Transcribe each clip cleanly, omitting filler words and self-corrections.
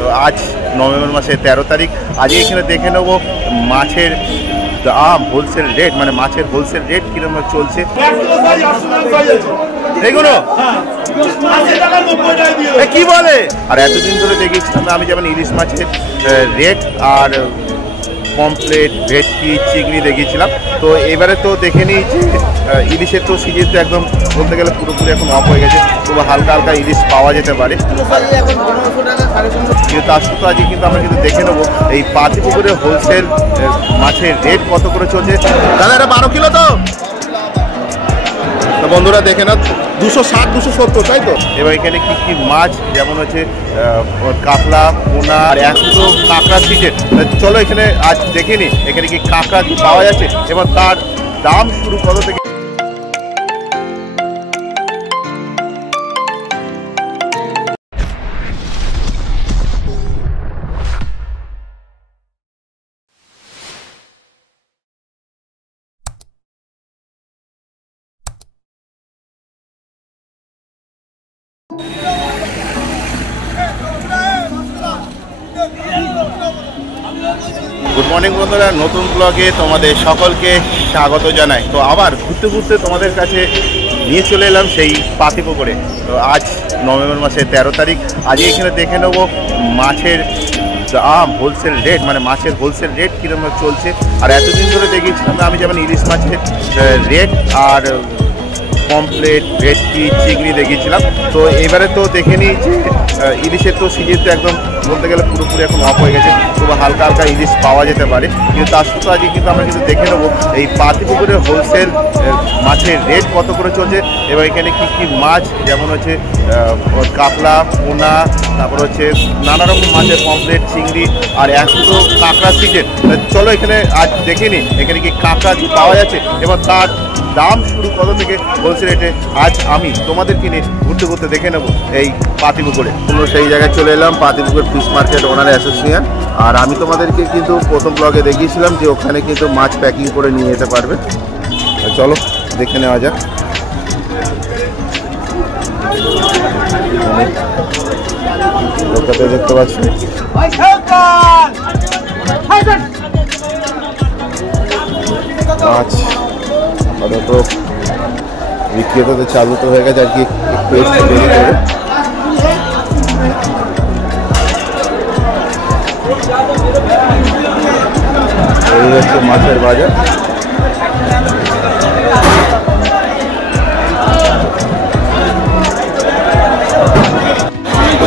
তো আজ নভেম্বর মাসের 13 তারিখ। আজকে এখানে দেখে নেব মাছের দাম, হোলসেল রেট, মানে মাছের হোলসেল রেট কিরকম চলছে। এগুলো কি বলে? আর এতদিন ধরে দেখেছিলাম আমি যেমন ইলিশ মাছের রেট আর পমফ্লেট, ভেটকি, চিংড়ি দেখিয়েছিলাম। তো এবারে তো দেখে নিই যে ইলিশের তো সিজন তো একদম বলতে গেলে পুরোপুরি এখন অফ হয়ে গেছে, তবু হালকা হালকা ইলিশ পাওয়া যেতে পারে। কিন্তু তার সাথে আজকে কিন্তু আমরা কিন্তু দেখে নেবো এই পাতিপুকুরের হোলসেল মাছের রেট কত করে চলছে। দাদা এটা 12 কিলো তো বন্ধুরা দেখে না, 260 270 তাই তো। এবার এখানে কি কি মাছ, যেমন হচ্ছে কাতলা, পোনা আর এখন তো কাঁকড়া সিজন। চলো এখানে আজ দেখে নি এখানে কি কাঁকড়া কি পাওয়া যাচ্ছে এবং তার দাম শুরু কত থেকে। গুড মর্নিং বন্ধুরা, নতুন ব্লগে তোমাদের সকলকে স্বাগত জানাই। তো আবার ঘুরতে ঘুরতে তোমাদের কাছে নিয়ে চলে এলাম সেই পাতিপুকুরে। তো আজ নভেম্বর মাসের 13 তারিখ। আজকে এখানে দেখে নেব মাছের দাম, হোলসেল রেট, মানে মাছের হোলসেল রেট কীরকম চলছে। আর এতদিন ধরে দেখেছিলাম আমি যেমন ইলিশ মাছের রেট আর পমফ্লেট, ভেটকি, চিংড়ি দেখিয়েছিলাম। তো এবারে তো দেখে নিই যে ইলিশের তো সিজন তো একদম বলতে গেলে পুরোপুরি এখন অফ হয়ে গেছে, তবু হালকা হালকা ইলিশ পাওয়া যেতে পারে। কিন্তু তার সাথে আজকে কিন্তু আমরা কিন্তু দেখে নেবো এই পাতিপুকুরের হোলসেল মাছের রেট কত করে চলছে এবং এখানে কি কি মাছ, যেমন হচ্ছে কাতলা, পোনা, তারপর হচ্ছে নানা রকম মাছের পমফ্লেট, চিংড়ি আর এখন তো কাঁকড়া সিজন। চলো এখানে আজ দেখে নিই এখানে কি কাঁকড়া কি পাওয়া যাচ্ছে এবং তার দাম শুরু কত থেকে হোলসেল রেটে আজ আমি তোমাদের কিনে ঘুরতে ঘুরতে দেখে নেব এই পাতিপুকুরে। পুরো সেই জায়গায় চলে এলাম, Patipukur fish market owner association. আর আমি তোমাদেরকে কিন্তু প্রথম ব্লগে দেখিয়েছিলাম যে ওখানে কিন্তু মাছ প্যাকিং করে নিয়ে যেতে পারবে। চলো দেখে নেওয়া যাক। লোকটাতে দেখতে পাচ্ছি মাছ তো বিক্রি হতে চালু তো হয়ে গেছে আর কি, একটু এসে দেরি করে। এই হচ্ছে মাছের বাজার।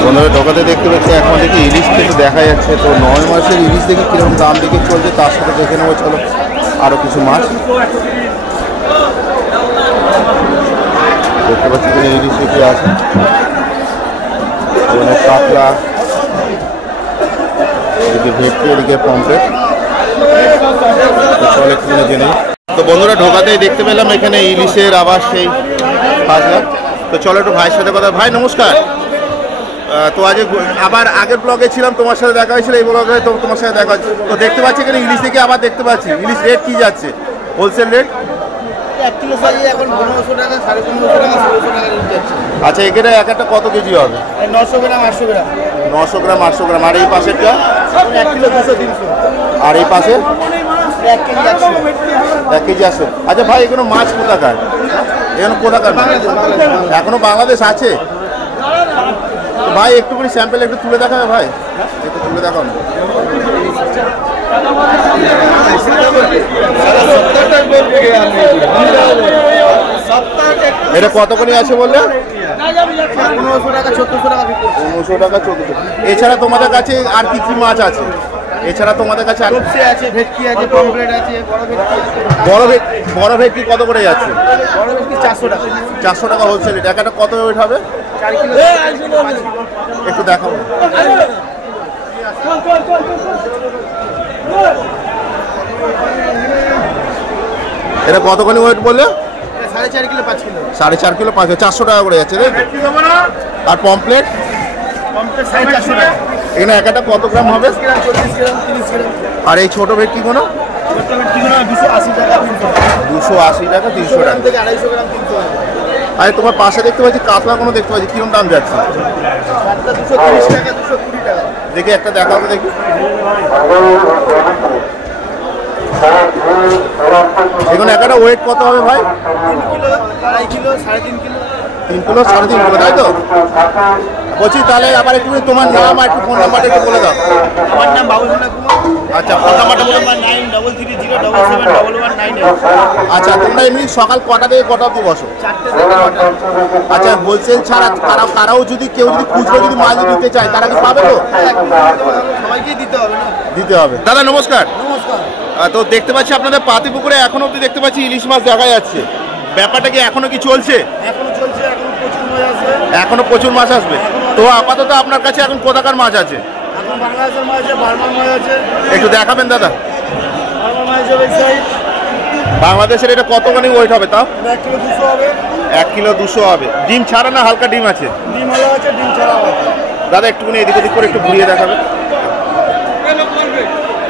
বন্ধুরা ঢোকাতে দেখতে পাচ্ছি এখন দেখি ইলিশ কিন্তু দেখা যাচ্ছে। তো 9 মাসের ইলিশ দেখি কিরকম দাম দেখে চলছে, তার সাথে দেখে নেবো চলো আরও কিছু মাছ। দেখতে পাচ্ছি এখানে ইলিশ দেখে আছে, এখানে কাতলা, এদিকে ভেটকি, এদিকে পমফ্লেট। চল একটুখানি জেনে। তো বন্ধুরা ঢোকাতেই দেখতে পেলাম এখানে ইলিশের আবার সেই ভাজা। তো চলো একটু ভাইয়ের সাথে কথা। ভাই নমস্কার। তো আজ আবার আগের ব্লগে ছিলাম, তোমার সাথে দেখা হয়েছিল, এই ব্লগে তো তোমার সাথে দেখা হচ্ছে। তো দেখতে পাচ্ছি এখানে ইলিশ থেকে আবার দেখতে পাচ্ছি ইলিশ রেট কি যাচ্ছে, হোলসেল রেট 1 কিলো সাইজে এখন 1500 টাকা, 1550 টাকা, 1600 টাকা রেট যাচ্ছে। আচ্ছা এখানে এক একটা কত কেজি হবে? 900 গ্রাম 800 গ্রাম। 900 গ্রাম 800 গ্রাম। আর এই পাশেরটা 1 কিলো 200 300। আর এই পাশে 1 কেজি 100। 1 কেজি 100। আচ্ছা ভাই এখানে মাছ কোথাকার? এখানে কোথাকার এখনো বাংলাদেশ আছে? ভাই একটুখানি স্যাম্পেল একটু তুলে দেখাবে ভাই, একটু তুলে দেখাও না। এটা কত করে আছে বললে? 1500 টাকা 1400 টাকা। 1500 টাকা 1400। এছাড়া তোমাদের কাছে আর কি কি মাছ আছে? এছাড়া তোমাদের কাছে আর আছে, ভেটকি আছে, পমফ্লেট আছে, বড় ভেটকি আছে। বড় ভেটকি কত করে যাচ্ছে? বড় ভেটকি 400 টাকা। 400 টাকা হোলসেল রেট। একটা কত ওয়েট হবে? 4 কিলো। একটু দেখাবো। এটা কতখানি ওয়েট বললে? 4.5 কিলো 5 কিলো। 4.5 কিলো 5 কিলো, 400 টাকা করে যাচ্ছে। আর পমফ্লেট? পমফ্লেট 450 টাকা। এখানে একটা কত গ্রাম হবে? 40 গ্রাম 30 গ্রাম। আর এই ছোট ভেটকিগুলো? ছোট ভেটকিগুলো 280 টাকা 300 টাকা। 280 টাকা 300 টাকা থেকে 250 গ্রাম 300 টাকা। আরে তোমার পাশে দেখতে পাচ্ছি কাতলা কোনো দেখতে পাচ্ছি, কিরকম দাম যাচ্ছে? 230 টাকা 220 টাকা। দেখি একটা দেখাও তো দেখি। এখানে একটা ওয়েট কত হবে ভাই? 3 kilo, 2.5 kilo, 3.5 kilo. 3 kilo 3.5 kilo, তাই তো? বলছি তাহলে আবার একটু তোমার নাম আর একটু ফোন নাম্বারটা একটু বলে দাও। আমার নাম বাবুসোনা কুমার। আচ্ছা, ফোন নাম্বারটা বলে। 9330777798। আচ্ছা, তোমরা এমনি সকাল কটা থেকে কটা অবধি বসো? 4টে থেকে 9টা। আচ্ছা, হোলসেল ছাড়া কারাও যদি কেউ যদি খুচরো যদি মাল দিতে চায় তারা কি পাবে তো? সবাইকেই দিতে হবে না? দিতে হবে। দাদা নমস্কার। নমস্কার। তো দেখতে পাচ্ছি আপনাদের পাতিপুকুরে এখনো অবধি দেখতে পাচ্ছি ইলিশ মাছ দেখা যাচ্ছে। ব্যাপারটা কি এখনো কি চলছে? এখনো চলছে, এখনো প্রচুর মাছ আসবে। এখনো প্রচুর মাছ আসবে। তো আপাতত আপনার কাছে এখন কোথাকার মাছ আছে? এখন বাংলাদেশের মাছ আছে, বার্মার মাছ আছে। একটু দেখাবেন দাদা। বার্মার মাছ আছে ওই সাইড। বাংলাদেশের এটা কতখানি ওয়েট হবে তাও? 1 কিলো 200 হবে। 1 কিলো 200 হবে। ডিম ছাড়া না হালকা ডিম আছে? ডিম আলা আছে, ডিম ছাড়াও আছে। দাদা একটুখানি এদিক ওদিক করে একটু ঘুরিয়ে দেখাবে।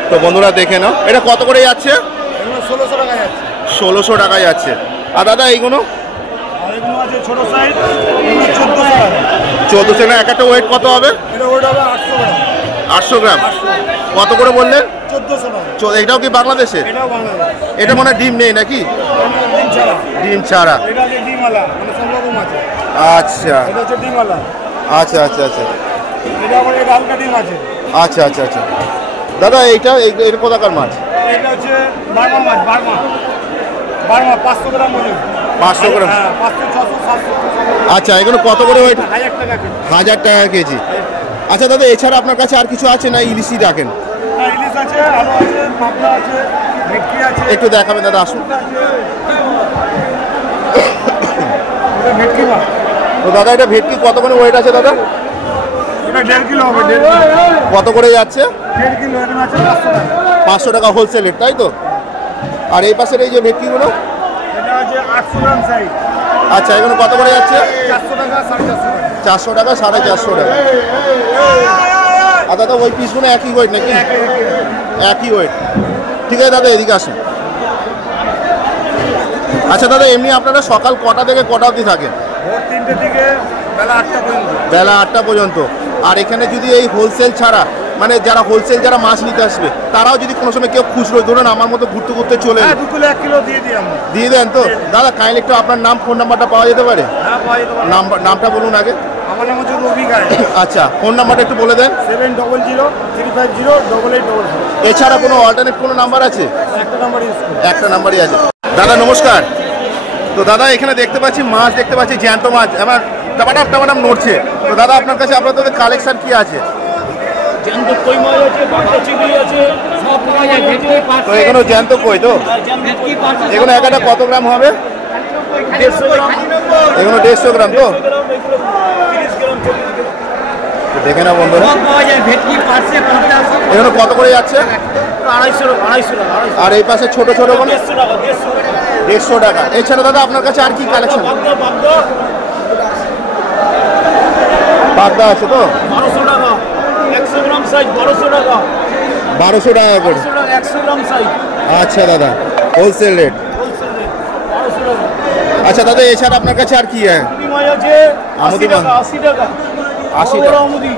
তো বন্ধুরা দেখে নাও, এটা কত করে যাচ্ছে? এগুলো 1600 টাকা যাচ্ছে। 1600 টাকা যাচ্ছে। আর দাদা এইগুলো? আর এগুলো আছে ছোট সাইজ, এগুলো 1400 টাকা। 1400 না, এক একটা ওয়েট কত হবে? এটা ওটা হবে 800 গ্রাম। 800 গ্রাম। কত করে বললেন? 1400 টাকা। এটাও কি বাংলাদেশে? এটাও বাংলাদেশ। এটা মনে হয় ডিম নেই নাকি? এটা ডিম ছাড়া। ডিম ছাড়া। এটা হচ্ছে ডিম আলা, মানে সব রকম আছে। আচ্ছা এটা হচ্ছে ডিম আলা। আচ্ছা আচ্ছা আচ্ছা এটা আবার এটা হালকা ডিম আছে। আচ্ছা আচ্ছা আচ্ছা। দাদা এটা কোথাকার মাছ? এটা হচ্ছে বার্মা মাছ, বার্মা। বার্মা 500 গ্রাম ওজন। 500 গ্রাম। হ্যাঁ, 500, 600, 700। আচ্ছা, এগুলো কত করে ওয়েট? 1000 টাকা কেজি। 1000 টাকা কেজি। আচ্ছা দাদা, এছাড়া আপনার কাছে আর কিছু আছে না ইলিশই রাখেন? হ্যাঁ, ইলিশ আছে, আলু আছে, পাবদা আছে, ভেটকি আছে। একটু দেখাবেন দাদা, আসুন। এটা ভেটকি মাছ। তো দাদা এটা ভেটকি কত করে ওয়েট আছে দাদা? এটা 1.5 কিলো হবে, 1.5 কিলো। কত করে যাচ্ছে? 1.5 কিলো এখানে আছে 500 টাকা। 500 টাকা হোলসেল রেট, তাই তো? আর এই পাশের এই যে ভেটকিগুলো? এটা আছে 800 গ্রাম সাইজ। আচ্ছা, এগুলো কত করে যাচ্ছে? 400 টাকা, 450 টাকা। 400 টাকা, 450 টাকা। আর দাদা ওই পিসগুলো একই ওয়েট নাকি? একই ওয়েট। ঠিক আছে দাদা, এদিকে আসুন। আচ্ছা দাদা, এমনি আপনারা সকাল কটা থেকে কটা অবধি থাকেন? ভোর 3টে থেকে বেলা 8টা পর্যন্ত। বেলা 8টা পর্যন্ত। আর এখানে যদি এই হোলসেল ছাড়া মানে যারা হোলসেল যারা মাছ নিতে আসবে তারাও যদি কোনো সময় কেউ খুচরো ধরুন আমার মতো ঘুরতে ঘুরতে চলে হ্যাঁ, 2 কিলো 1 কিলো দিয়ে দিই আমরা। দিয়ে দেন তো? দাদা কাইন্ডলি একটু আপনার নাম ফোন নাম্বারটা পাওয়া যেতে পারে? হ্যাঁ, পাওয়া যেতে পারে। নামটা বলুন আগে। আমার নাম হচ্ছে রবি গায়ে। আচ্ছা, ফোন নাম্বারটা একটু বলে দেন। 7003508888। এছাড়া কোনো অল্টারনেট কোনো নাম্বার আছে? একটা নাম্বার ইউজ করি। একটা নাম্বারই আছে। দাদা নমস্কার। তো দাদা এখানে দেখতে পাচ্ছি মাছ, দেখতে পাচ্ছি জ্যান্ত মাছ, আমার টামাটাম নড়ছে। তো দাদা আপনার কাছে আপনাদের কালেকশন কি আছে? জ্যান্ত কই মাছ আছে, বাটা চিংড়ি আছে, সব পাওয়া যায়। ভেটকি তো এগুলো জ্যান্ত কই তো? ভেটকি পাঁচশো, এগুলো একটা কত গ্রাম হবে? 150 গ্রাম, এগুলো 150 গ্রাম তো? 100 গ্রাম, এগুলো 30 গ্রাম, 40 গ্রাম। তো দেখে না বন্ধুরা, সব পাওয়া যায়। ভেটকি পাঁচশো, 50, এগুলো কত করে যাচ্ছে? 250 টাকা, 250 টাকা, আর এই পাশে ছোট ছোট গুলো 150 টাকা, 150 টাকা। 150 টাকা। এছাড়া দাদা আপনার কাছে আর কি কালেকশন? বাগদা বাগদা আছে তো? 1200 টাকা, 100 গ্রাম সাইজ 1200 টাকা, 1200 টাকা করে। 100 টাকা, 100 গ্রাম সাইজ আচ্ছা দাদা, হোলসেল রেট। হোলসেল রেট 1200 টাকা। আচ্ছা দাদা, এছাড়া আপনার কাছে আর কি আছে? আমুদি মাছ আছে আমুদি 80 টাকা, 80 টাকা, 80 বড় টাকা। আমুদি।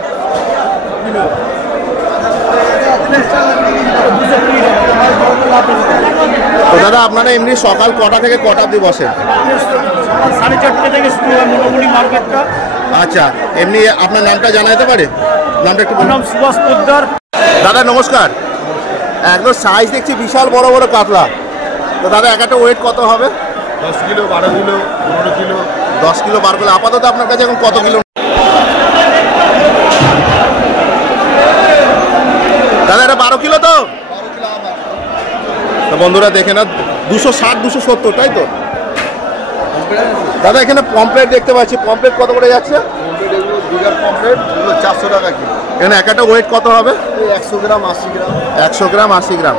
তো দাদা আপনারা এমনি সকাল কটা থেকে কটা অবধি বসেন? 4:30 থেকে শুরু হয় মোটামুটি মার্কেটটা। আচ্ছা, এমনি আপনার নামটা জানা যেতে পারে? নামটা একটু বলুন। নাম সুভাষ পোদ্দার। দাদা নমস্কার। একদম সাইজ দেখছি বিশাল বড় বড় কাতলা। তো দাদা একটা ওয়েট কত হবে? 10 kilo, 12 kilo, 15 kilo. 10 kilo 12 kilo. আপাতত আপনার কাছে এখন কত কিলো? দাদা এটা 12 কিলো তো? তো বন্ধুরা দেখে না, 260, 270, তাই তো? দাদা এখানে পমপ্লেট দেখতে পাচ্ছি, পমপ্লেট কত করে যাচ্ছে? বিঘার পমফ্রেট 400 টাকা কিলো। এখানে একটা ওয়েট কত হবে? 100 গ্রাম, 80 গ্রাম। 100 গ্রাম, 80 গ্রাম।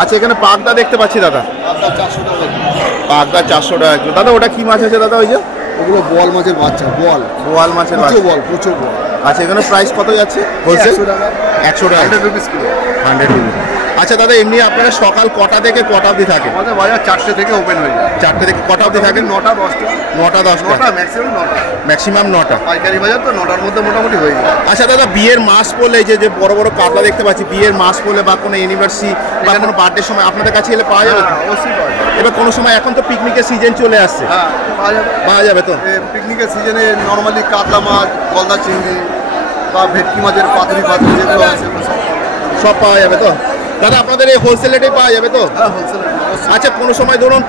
আচ্ছা, এখানে পাগদা দেখতে পাচ্ছি দাদা। আপনার 400 টাকা কিলো। পাগদা 400 টাকা কিলো। দাদা ওটা কি মাছ আছে দাদা? ওই যে ওগুলো বল মাছের বাচ্চা, বল। বোয়াল মাছের পুচো বাচ্চা। বল, পুচো বল। আচ্ছা, এখানে প্রাইস কত যাচ্ছে হোলসেল? 100 টাকা। 100 টাকা, 100 রুপিস কিলো। 100 রুপিস। আচ্ছা দাদা, এমনি আপনারা সকাল কটা থেকে কটা অবধি থাকে? আমাদের বাজার 4টে থেকে ওপেন হয়ে যায়। 4টে থেকে কটা অবধি থাকে? 9টা 10টা। 9টা 10টা, ম্যাক্সিমাম 9টা। ম্যাক্সিমাম 9টা। পাইকারি বাজার তো 9টার মধ্যে মোটামুটি হয়ে যায়। আচ্ছা দাদা, বিয়ের মাস পড়লে যে বড় বড় কাতলা দেখতে পাচ্ছি, বিয়ের মাস পড়লে বা কোনো ইউনিভার্সিটি বা কোনো বার্থডে সময় আপনাদের কাছে এলে পাওয়া যাবে? অবশ্যই পাওয়া যাবে। এবার কোনো সময় এখন তো পিকনিকের সিজন চলে আসছে, হ্যাঁ পাওয়া যাবে তো? পিকনিকের সিজনে নর্মালি কাতলা মাছ, গলদা চিংড়ি বা ভেটকি মাছের পাতুরি যেগুলো আছে সব পাওয়া যাবে তো দাদা? আপনাদের এই হোলসেল রেটেই পাওয়া যাবে তো? হ্যাঁ হোলসেলে। আচ্ছা, কোনো সময় ধরুন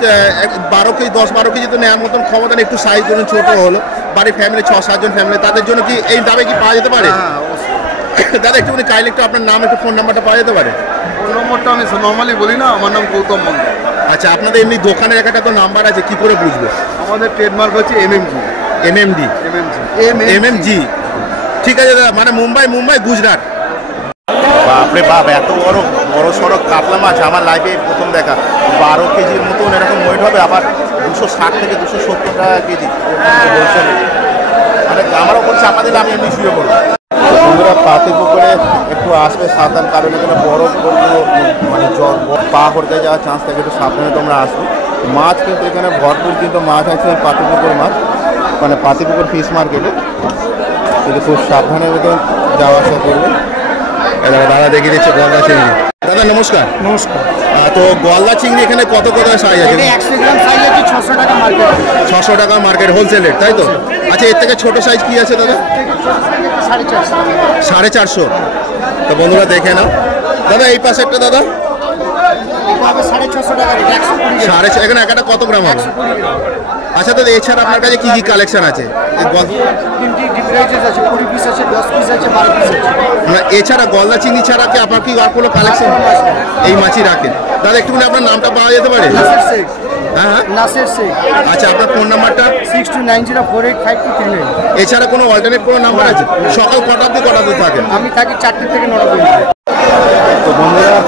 12 কেজি 10-12 কেজি তো নেওয়ার মতন ক্ষমতা নেই, একটু সাইজ ধরুন ছোটো হলো, বাড়ির ফ্যামিলি 6-7 জন ফ্যামিলি, তাদের জন্য কি এই দামে কি পাওয়া যেতে পারে? হ্যাঁ অবশ্যই। দাদা একটুখানি কাইন্ডলি একটু আপনার নাম, একটু ফোন নাম্বারটা পাওয়া যেতে পারে? ফোন নম্বরটা আমি নর্মালি বলি না, আমার নাম গৌতম মন্ডল। আচ্ছা, আপনাদের এমনি দোকানের একটা তো নাম্বার আছে, কি করে বুঝবো? আমাদের ট্রেডমার্ক হচ্ছে এমএমজি। এমএমজি। ঠিক আছে দাদা, মানে মুম্বাই গুজরাট। বাপরে বাপ, এত বড় সড়ক কাতলা মাছ আমার লাইফে প্রথম দেখা। 12 কেজির মতন এরকম ওয়েট হবে, আবার 260 থেকে 270 টাকা কেজি হোলসেল। মানে আমারও ওপর চাপা দিলে আমি এমনি শুয়ে পড়বো। বন্ধুরা, পাতিপুকুরে একটু আসবে সাবধান, কারণ এখানে বরফ মানে জল পা করতে যাওয়ার চান্স থাকে, একটু সাবধানে তোমরা আসবে। মাছ কিন্তু এখানে ভরপুর কিন্তু মাছ আছে, পাতিপুকুর মাছ, মানে পাতিপুকুর ফিশ মার্কেটে, কিন্তু খুব সাবধানে মতন যাওয়া আসা করবে। দাদা দেখিয়ে দিচ্ছে গলদা চিংড়ি। দাদা নমস্কার। নমস্কার। তো গলদা চিংড়ি এখানে কত সাইজ আছে? 100 গ্রাম সাইজ আছে 600 টাকা মার্কেট। 600 টাকা মার্কেট হোলসেল রেট, তাই তো? আচ্ছা, এর থেকে ছোট সাইজ কি আছে দাদা? 450। তো বন্ধুরা দেখে নাও। দাদা এই পাশেরটা দাদা? 650 টাকা রেট। 450। এখানে একটা কত গ্রাম হবে? আচ্ছা দাদা, এছাড়া আপনার কাছে কি কি কালেকশন আছে? তিনটি ডিফারেন্স আছে, 20 পিস আছে, 10 পিস আছে, 12 পিস আছে। এছাড়া গলদা চিংড়ি ছাড়া কি আপনার কি আর কোনো কালেকশন? এই মাছই রাখেন দাদা। একটুখানি আপনার নামটা পাওয়া যেতে পারে? নাসের শেখ। হ্যাঁ নাসের শেখ। আচ্ছা, আপনার ফোন নাম্বারটা? 6290485239। এছাড়া কোনো অল্টারনেট কোনো নাম্বার আছে? সকাল কটা অবধি থাকেন? আমি থাকি 4টে থেকে 9টা পর্যন্ত। তো বন্ধুরা,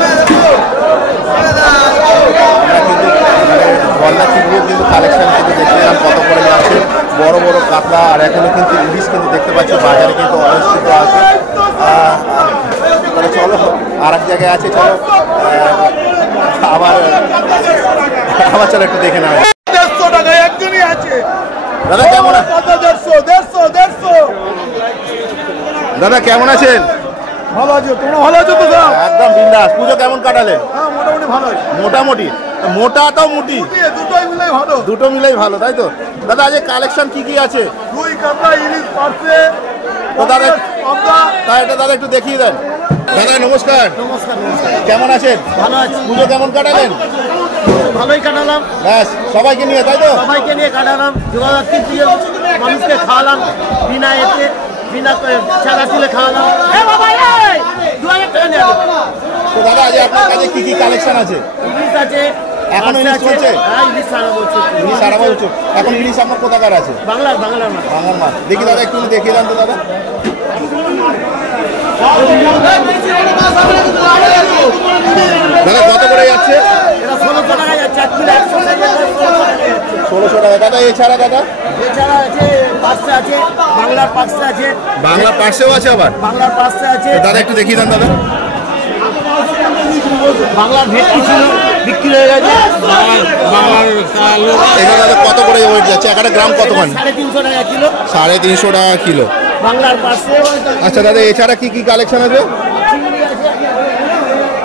গলদা চিংড়িও কিন্তু কালেকশন কিন্তু দেখছিলাম কত করে আছে, বড় বড় কাতলা, আর এখনো কিন্তু ইলিশ কিন্তু দেখতে পাচ্ছি বাজারে কিন্তু অবস্থিত আছে। তাহলে চলো আর এক জায়গায় আছে, চলো আবার চলো একটু দেখে নেওয়া। 150 টাকা একজনই আছে। দাদা কেমন? 150। দাদা কেমন আছেন? ভালো আছো? তোমরা ভালো আছো তো? একদম বিন্দাস। পুজো কেমন কাটালেন? হ্যাঁ মোটামুটি ভালো। মোটামুটি। মোটা তো মুটি, দুটোই মিলাই ভালো। দুটো মিলেই ভালো, তাই তো? দাদা আজ কালেকশন কি আছে? রুই, কাতলা, ইলিশ, পার্সে। তো দাদা তাই এটা দাদা একটু দেখিয়ে দেন। দাদা নমস্কার। নমস্কার। কেমন আছেন? ভালো আছি। পুজো কেমন কাটালেন? ভালোই কাটালাম, ব্যাস সবাইকে নিয়ে, তাই তো? সবাইকে নিয়ে কাটালাম। যোগাযোগ দিয়ে মানুষকে খাওয়ালাম, বিনা চাঁদা তুলে খাওয়ালাম। 2000 টাকা নিয়ে তো দাদা আজ আপনার কাছে কি কি কালেকশন আছে? ইলিশ আছে। এখনো ইলিশ চলছে? হ্যাঁ, ইলিশ সারা বলছে। ইলিশ সারা বছর। এখন ইলিশ আপনার কোথাকার আছে? বাংলার মাছ। বাংলার মাছ। দেখি দাদা একটু দেখিয়ে দেন তো দাদা। দাদা কত করে যাচ্ছে? এটা 1600 টাকা যাচ্ছে। 1 কিলো 100 টাকা 1600 টাকা। দাদা এছাড়া দাদা? এছাড়া আছে পাঁচটা আছে, বাংলার পাঁচটা আছে, বাংলা পার্সেও আছে আবার? বাংলার পাঁচটা আছে। দাদা একটু দেখিয়ে দেন দাদা। বাংলার ভেটকি ছিল, বিক্রি হয়ে গেছে। বাংলার এখানে দাদা কত করে ওয়েট যাচ্ছে? একটা গ্রাম কত মানে? 350 টাকা কিলো। 350 টাকা কিলো। বাংলার পাশে আচ্ছা দাদা, এছাড়া কি কি কালেকশন আছে?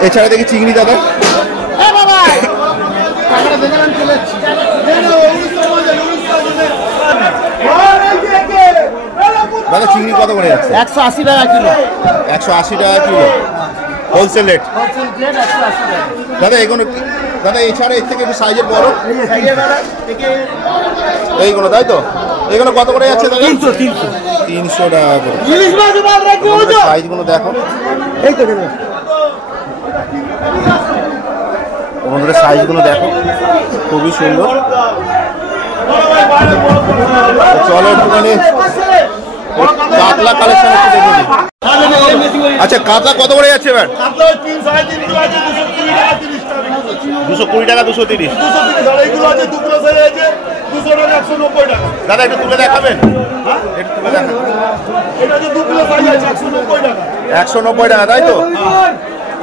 এছাড়া দেখি চিংড়ি দাদা। দাদা চিংড়ি কত করে যাচ্ছে? 180 টাকা কিলো। 180 টাকা কিলো হোলসেল রেট। দাদা এগুলো দাদা এছাড়া এর থেকে একটু সাইজের বড় এইগুলো, তাই তো? এগুলো কত করে যাচ্ছে দাদা? 300 টাকা করে। সাইজগুলো দেখো, বন্ধুরা সাইজগুলো দেখো, খুবই সুন্দর। চলো একটুখানি কাতলা কালেকশন একটু দেখে নিই। আচ্ছা কাতলা কত করে যাচ্ছে এবার? 220 টাকা 230। দাদা একটু তুলে দেখাবেন? একটু তুলে দেখাবেন। 190 টাকা, তাই তো?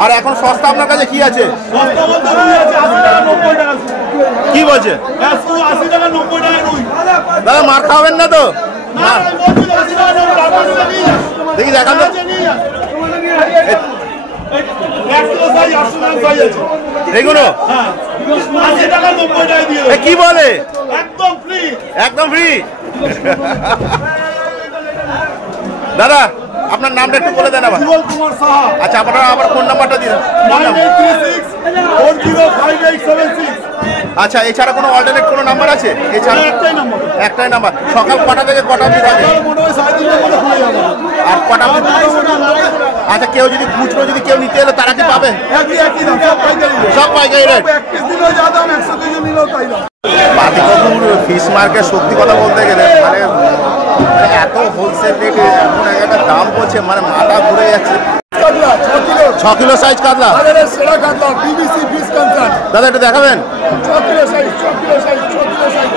আর এখন সস্তা আপনার কাছে কি আছে? সস্তা বলতে রুই আছে 80 টাকা 90 টাকা। কি বলছে? 80 টাকা 90 টাকা রুই। দাদা মার খাবেন না তো? না আমি বলছি 80 টাকা 90 টাকা নিয়ে যাস। দেখি দেখান তো। নিয়ে যাস। 1 কিলো সাইজ 800 গ্রাম সাইজ আছে। এগুলো হ্যাঁ 80 টাকা 90 টাকা দিয়ে এ কি বলে? একদম ফ্রি। একদম ফ্রি। দাদা আপনার নামটা একটু বলে দেন আবার। সুবল কুমার সাহা। আচ্ছা আপনারা আবার ফোন নাম্বারটা দিন। 9836 405876। আচ্ছা এছাড়া কোনো অল্টারনেট কোনো নাম্বার আছে? এছাড়া একটাই নম্বর। একটাই নাম্বার। সকাল কটা থেকে কটা অবধি থাকে? মনে হয় 3:30 মধ্যে খুলে যাবে। আর কটা অবধি? আচ্ছা কেউ যদি খুচরো যদি কেউ নিতে এলো তারা কি পাবে? একই দাম সব পাইকারি। সব পাইকারি রেট। এক পিস দিলেও যা দাম 100 কেজি নিলেও তাই দাম। পাতিপুকুর ফিশ মার্কেট সত্যি কথা বলতে গেলে মানে এত হোলসেল রেটে এমন একটা দাম বলছে মানে মাথা ঘুরে যাচ্ছে। 6 কিলো সাইজ কাতলা। সেরা কাতলা বিবিসি ফিশ কনসার্ন। দাদা একটু দেখাবেন? 6 kilo size 6 kilo size 6 kilo size.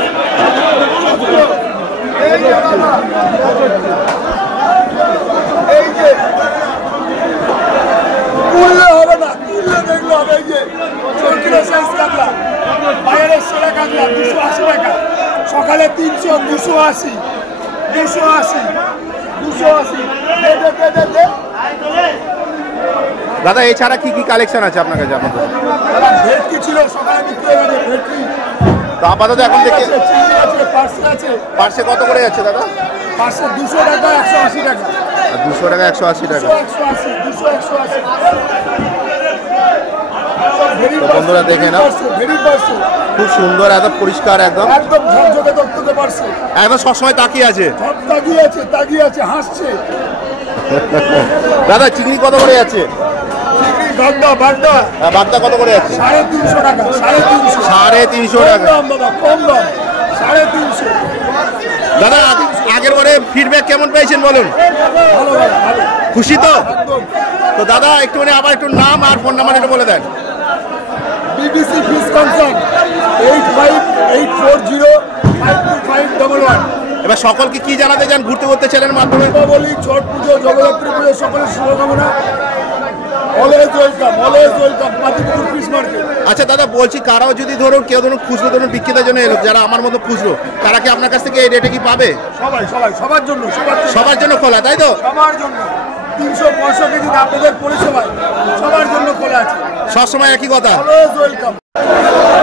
এই যে তুললে হবে না, তুললে দেখলে হবে। এই যে 6 কিলো সাইজ কাতলা, বাইরের সেরা কাতলা 280 টাকা। সকালে 300, 280, 280, 280। দাদা এছাড়া কি কি কালেকশন আছে আপনার কাছে? আপনাদের ভেটকি ছিল সকালে বিক্রি হয়ে গেছে। ভেটকি তো আপাতত এখন দেখে আছে, চিংড়ি আছে, পার্সে আছে। পার্সে কত করে যাচ্ছে দাদা? পার্সে 200 টাকা 180 টাকা। 200 টাকা 180 টাকা। 180, 200, 180। তো বন্ধুরা দেখে নাও। ভেরি পার্সে খুব সুন্দর একদম পরিষ্কার একদম একদম ঝকঝকে তকতকে পার্সে। একদম সবসময় তাকিয়ে আছে। সব তাকিয়ে আছে হাসছে। দাদা চিংড়ি কত করে যাচ্ছে? চিংড়ি বাগদা বাগদা বাগদা কত করে যাচ্ছে? 350 টাকা। 350 350 কম টাকা। দাম দাদা, কম দাম। 350। দাদা আগের বারে ফিডব্যাক কেমন পেয়েছেন বলুন? ভালো ভালো ভালো খুশি তো? একদম। তো দাদা একটুখানি আবার একটু নাম আর ফোন নাম্বার একটু বলে দেন। BBC fish concern 8584052511। এবার সকলকে কি জানাতে চান ঘুরতে ঘুরতে চ্যানেলের মাধ্যমে? দীপাবলি, ছট পুজো, জগদ্ধাত্রী পুজো সকলের শুভকামনা। Always welcome Patipukur fish market. আচ্ছা দাদা বলছি কারাও যদি ধরুন কেউ ধরুন খুচরো ধরুন বিক্রেতার জন্য এলো যারা আমার মতো খুচরো তারা কি আপনার কাছ থেকে এই রেটে কি পাবে? সবাই সবার জন্য সবার জন্য খোলা তাই তো? সবার জন্য 365 দিন আপনাদের পরিষেবায় সবার জন্য খোলা আছে। সবসময় একই কথা। Always welcome.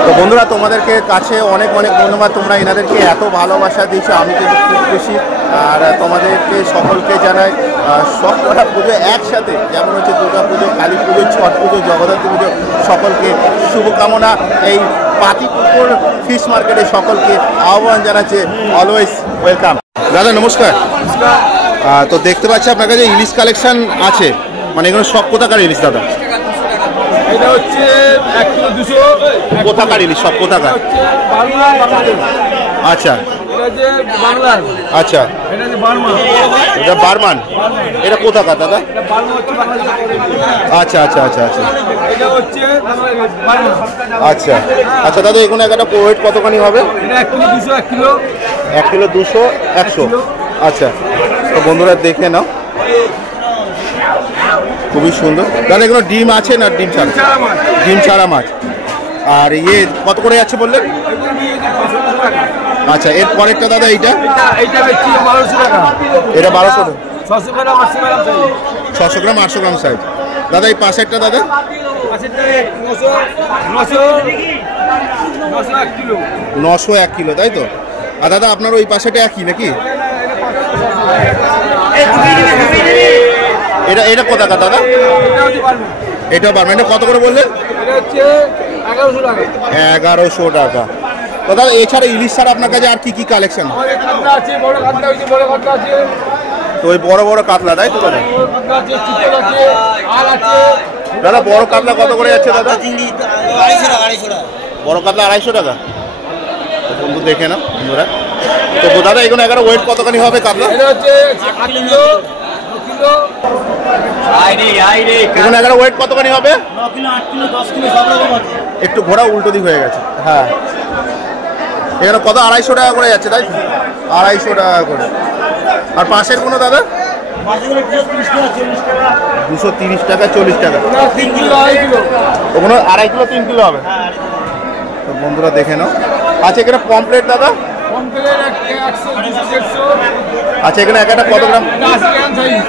তো বন্ধুরা তোমাদেরকে কাছে অনেক অনেক ধন্যবাদ, তোমরা এনাদেরকে এত ভালোবাসা দিয়েছো, আমি কিন্তু খুব খুশি। আর তোমাদেরকে সকলকে জানাই সব কটা পুজো একসাথে, যেমন হচ্ছে দুর্গা পুজো, কালী পুজো, ছট পুজো, জগদ্ধাত্রী পুজো, সকলকে শুভকামনা। এই পাতিপুকুর ফিশ মার্কেটে সকলকে আহ্বান জানাচ্ছে অলওয়েজ ওয়েলকাম। দাদা নমস্কার। তো দেখতে পাচ্ছি আপনার কাছে ইলিশ কালেকশন আছে, মানে এগুলো সব কোথাকার ইলিশ দাদা? এটা হচ্ছে 1 কিলো 200। কোথাকার ইলিশ? সব কোথাকার? আচ্ছা বাংলার। আচ্ছা এটা যে বার্মা। এটা বার্মান। এটা কোথাকার দাদা? এটা বার্মা হচ্ছে বাংলাদেশের। আচ্ছা আচ্ছা আচ্ছা আচ্ছা এটা হচ্ছে বার্মা। আচ্ছা আচ্ছা দাদা এখানে একটা ওয়েট কতখানি হবে? এটা 1 কিলো 200। 1 kilo 1 kilo 200 100। আচ্ছা তো বন্ধুরা দেখে নাও, খুবই সুন্দর। দাদা এগুলো ডিম আছে না ডিম ছাড়া? ডিম ছাড়া মাছ। আর ইয়ে কত করে যাচ্ছে বললেন? আচ্ছা এর পরেরটা দাদা এইটা? এইটা বেচছি 1200 টাকা। এটা 1200 টাকা। 600 গ্রাম 800 গ্রাম সাইজ। 600 গ্রাম 800 গ্রাম সাইজ। দাদা এই পাশেরটা দাদা? পাশেরটা 900 1 কিলো। 900 1 কিলো তাই তো? আর দাদা আপনার ওই পাশেটা একই নাকি? এটা এটা কোথাকার দাদা? এটা হচ্ছে বার্মা। এটা বার্মা। এটা কত করে বললেন? এটা হচ্ছে 1100 টাকা। 1100 টাকা। তো দাদা এছাড়া ইলিশ ছাড়া আপনার কাছে আর কি কি কালেকশন? আমাদের কাতলা আছে, বড় কাতলা হচ্ছে, বড় কাতলা আছে। তো ওই বড় বড় কাতলা তাই তো দাদা? বড় কাতলা আছে, চিতল আছে, আর আছে। দাদা বড় কাতলা কত করে যাচ্ছে দাদা? চিংড়ি 250 টাকা 250 টাকা। বড় কাতলা 250 টাকা। তো বন্ধু দেখে না বন্ধুরা। তো দাদা এগুলো 11 ওয়েট কতখানি হবে কাতলা? এটা হচ্ছে 8 কিলো 9 কিলো। এগুলো 11 ওয়েট কতখানি হবে? 9 কিলো 8 কিলো 10 কিলো সব রকম আছে। একটু ঘোরা উল্টো দিক হয়ে গেছে। হ্যাঁ এখানে কত 250 টাকা করে যাচ্ছে তাই তো? 250 টাকা করে। আর পাশের কোনো দাদা? মাছগুলো 230 টাকা 40 টাকা 230 টাকা 40 টাকা। 3 কিলো 2.5 কিলো। ওগুলো 2.5 কিলো 3 কিলো হবে। হ্যাঁ তো বন্ধুরা দেখে নাও। আচ্ছা এখানে পমপ্লেট দাদা? কমপ্লেট 100 150 আচ্ছা এখানে একটা কত গ্রাম? 80 গ্রাম সাইজ।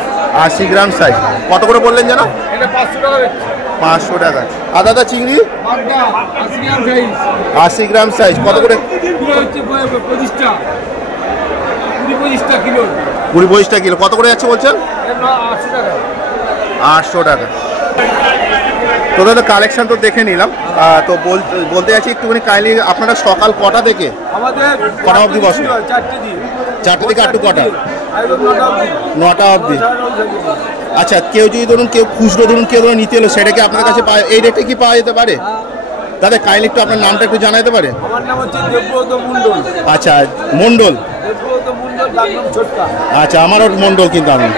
80 গ্রাম সাইজ। কত করে বললেন জানো? এটা 500 টাকা রেট। 500 টাকা। আর দাদা চিংড়ি? বাগদা 80 গ্রাম সাইজ। 80 গ্রাম সাইজ কত করে? কিলো হচ্ছে 25 টাকা। 25 টাকা কিলো। 20-22 টাকা কিলো। কত করে যাচ্ছে বলছেন? এটা 800 টাকা। 800 টাকা। তো দাদা কালেকশন তো দেখে নিলাম। তো বলতে যাচ্ছি একটুখানি কাইন্ডলি আপনারা সকাল কটা থেকে আমাদের কটা অবধি বসে? 4টে দিন। 4টে থেকে আটটু কটা? একদম 9টা অবধি। 9টা অবধি। আচ্ছা কেউ যদি ধরুন কেউ খুচরো ধরুন কেউ ধরুন নিতে এলো সেটা কি আপনার কাছে এই রেটে কি পাওয়া যেতে পারে? দাদা কাইন্ডলি একটু আপনার নামটা একটু জানাতে পারে? আমার নাম হচ্ছে দেবব্রত মণ্ডল। আচ্ছা মণ্ডল। দেবব্রত মণ্ডল, ডাকনাম ছোটকা। আচ্ছা আমারও মণ্ডল কিন্তু আমি।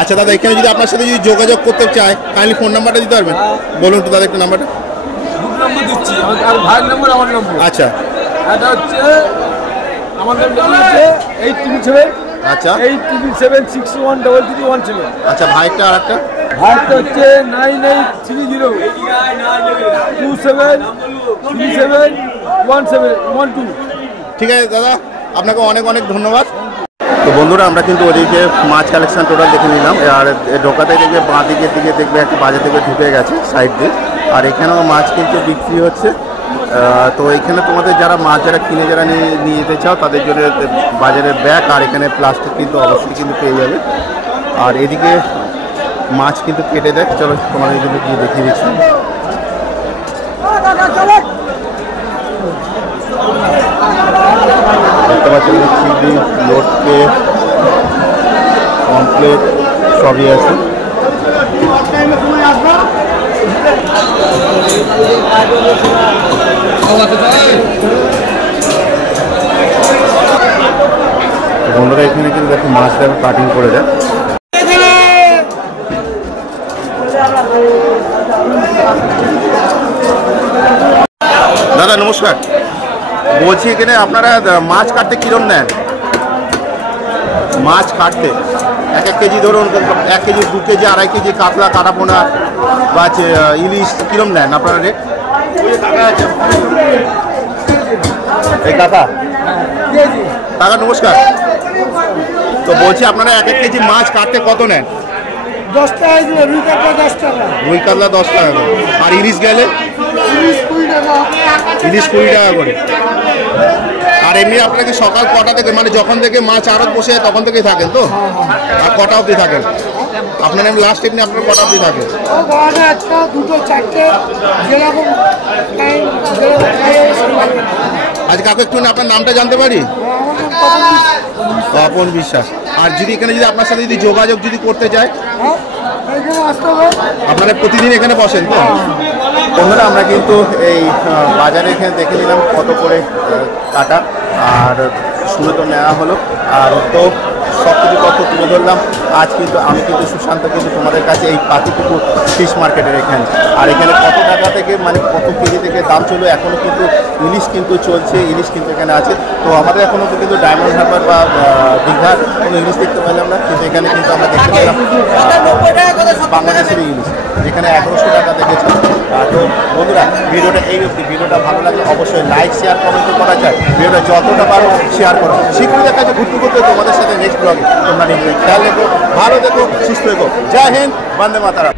আচ্ছা দাদা এখানে যদি আপনার সাথে যদি যোগাযোগ করতে চায় কাইন্ডলি ফোন নাম্বারটা দিতে পারবেন? বলুন তো দাদা একটু নাম্বারটা। দুটো নম্বর দিচ্ছি, আর ভাইয়ের নম্বর আমার নম্বর। আচ্ছা এটা হচ্ছে আমাদের নম্বর হচ্ছে 877 আচ্ছা 877613317। আচ্ছা ভাইটা আর একটা? ভাইটা হচ্ছে 983027371712। ঠিক আছে দাদা আপনাকে অনেক অনেক ধন্যবাদ। তো বন্ধুরা আমরা কিন্তু ওদিকে মাছ কালেকশন টোটাল দেখে নিলাম। আর ঢোকাতে দেখবে বাঁ দিকের দিকে দেখবে একটা বাজার থেকে ঢুকে গেছে সাইড দিয়ে। আর এখানেও মাছ কিন্তু বিক্রি হচ্ছে। তো এখানে তোমাদের যারা মাছ যারা কিনে যারা নিয়ে যেতে চাও তাদের জন্য বাজারের ব্যাগ আর এখানে প্লাস্টিক কিন্তু অবশ্যই কিন্তু পেয়ে যাবে। আর এদিকে মাছ কিন্তু কেটে দেয়। চলো তোমাদের কিন্তু গিয়ে দেখিয়ে দিচ্ছি। দেখতে পাচ্ছি চিংড়ি লোটকে কমপ্লেট সবই আছে। বন্ধুরা এখানে কিন্তু দেখো মাছ দেখো কাটিং করে দেয়। দাদা নমস্কার, বলছি এখানে আপনারা মাছ কাটতে কিরম নেন? মাছ কাটতে 1 কেজি ধরুন 1 কেজি 2 কেজি 2.5 কেজি কাতলা কাটাপোনা বা ইলিশ কিরম নেন আপনারা রেট? এই কাকা কাকা নমস্কার। তো বলছি আপনারা 1 কেজি মাছ কাটতে কত নেন? 10 টাকা কিলো, রুই কাতলা 10 টাকা। রুই কাতলা 10 টাকা করে। আর ইলিশ গেলে? ইলিশ 20 টাকা করে। আর এমনি আপনারা কি সকাল কটা থেকে মানে যখন থেকে মাছ আড়ত বসে যায় তখন থেকেই থাকেন তো? আর কটা অবধি থাকেন আপনারা? লাস্ট এমনি আপনার কটা অবধি থাকেন? আজ কাকু একটু আপনার নামটা জানতে পারি? তপন বিশ্বাস। আর যদি এখানে যদি আপনার সাথে যদি যোগাযোগ যদি করতে চায় আপনারা প্রতিদিন এখানে বসেন তো? বন্ধুরা আমরা কিন্তু এই বাজারে এখানে দেখে নিলাম কত করে কাটা আর শুনে তো নেওয়া হলো। আর তো সব কিছু তথ্য তুলে ধরলাম। আজ কিন্তু আমি কিন্তু সুশান্ত কিন্তু তোমাদের কাছে এই পাতিপুকুর ফিশ মার্কেটের এখানে। আর এখানে কত টাকা থেকে মানে কত কেজি থেকে দাম চললো এখনও কিন্তু ইলিশ কিন্তু চলছে, ইলিশ কিন্তু এখানে আছে। তো আমাদের এখনও কিন্তু ডায়মন্ড হারবার বা দীঘার কোনো ইলিশ দেখতে পেলাম না, কিন্তু এখানে কিন্তু আমরা দেখতে পেলাম বাংলাদেশের ইলিশ যেখানে 1100 টাকা দেখেছে। তো বন্ধুরা ভিডিওটা এই অবধি। ভিডিওটা ভালো লাগলে অবশ্যই লাইক শেয়ার কমেন্ট করা যায়। ভিডিওটা যতটা পারো শেয়ার করো। শীঘ্রই দেখা যাচ্ছে ঘুরতে ঘুরতে তোমাদের সাথে নেক্সট ব্লগে। তোমরা নিজেদের খেয়াল রেখো, ভালো দেখো, সুস্থ রেখো। জয় হিন্দ, বন্দে মাতরম।